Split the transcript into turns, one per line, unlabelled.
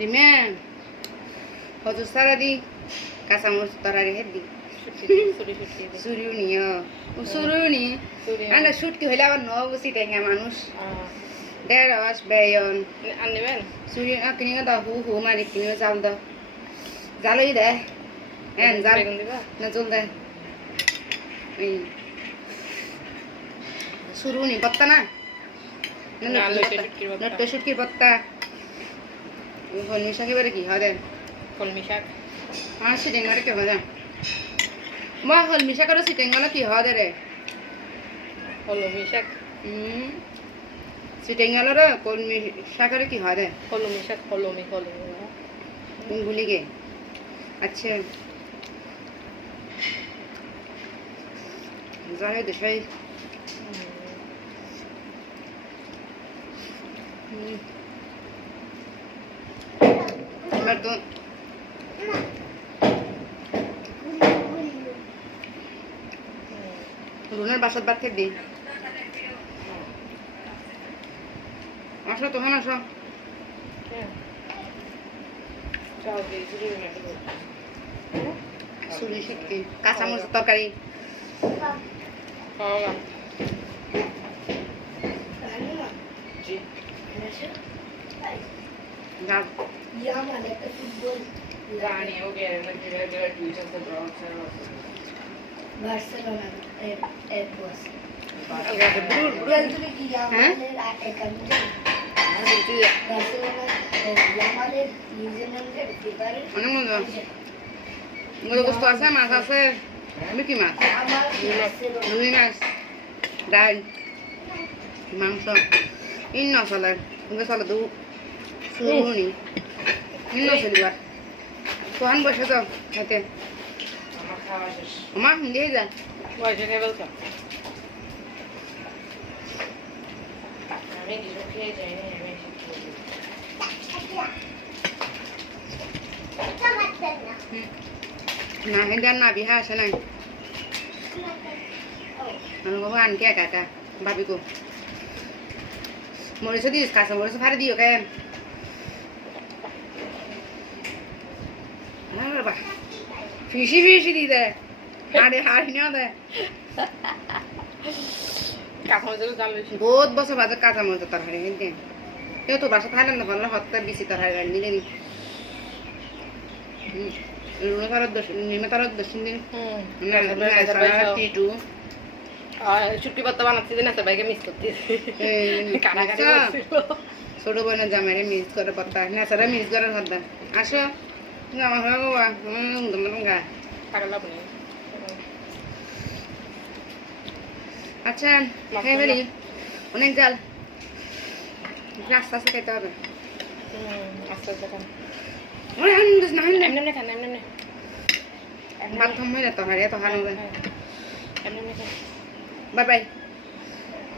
ডিমে হজুর সারা দি কাঁচামরিচ তরারি হেদ দি
ছুটি ছুটি ছুটি
সুরিও নিও সুরিও নি আন্ডা শুটকি হইলে আবার ন বসি টেঙা মানুষ দেড় আওয়াজ বেয়ন
আর নেবেন
সুরি কিনে দাও হু হু মারি কিনে জাল দাও জালই দে হ্যাঁ জাল
বেগুন দিবা
না জল দে এই সুরু নি পত্তা না হলমি শাকি বারে কি হয় দে
কলমি শাক
আমার সিটেঙ্গারে কি হয় দে মই হলমি শাকৰ সিটেঙ্গালে কি হয় দে রে
কলমি শাক
উম সিটেঙ্গালরে কলমি শাকরে কি হয়
কলমি শাক কলমি কলমি
ভুলি গে আচ্ছা যাই দেখাই হুম। তো রুনের বাদ থেকে দিই আসো তখন আসো। শুটকি কাঁচামরিচ তরকারি।
খাওয়া জি।
হ্যাঁ
এবারে
অনেক মজা আছে মাছ আছে কি মাছ রুই মাছ ডাল মাংস ইন্ন চলে মুখে চলে দু শুনি ইন্ন চলিবার তোহান বসে যাও হাতে
আমার খাওয়া শেষ।
হিন্দি যা।
আমি কিছু খেয়ে যাই না আমি এসে
না বিহা আছে নাই। আমি বাবু আনকে একা একা ভাবি কো মরিচ দিস কাঁচা মরিচ ফাড়ি দিও কেন ফিসি ফিসি দি হাড়ে হাড়ি না বহুত বছর বাজে কাঁচা মরিচ তরকারি কিনতে কেউ তো বাসা থাকলেন না ভালো হত্যা বেশি তরকারি রান্নি দেনি
ছুটকি পাত্তা বানাচ্ছি যে বাইকে মিস করতেছি
ছোট বোনের জামাইরে মিস করে পত্তা নেচারে মিস করে আসো জামা খাওয়া বাবা তোমার গা
টাকা লাভ
আচ্ছা খাই ফেলি অনেক জাল আস্তে আস্তে খাইতে হবে
আস্তে আস্তে খান
না
এমনি খান এমনি
ভাত খাম তো হারিয়ে তো
খান
বাই বাই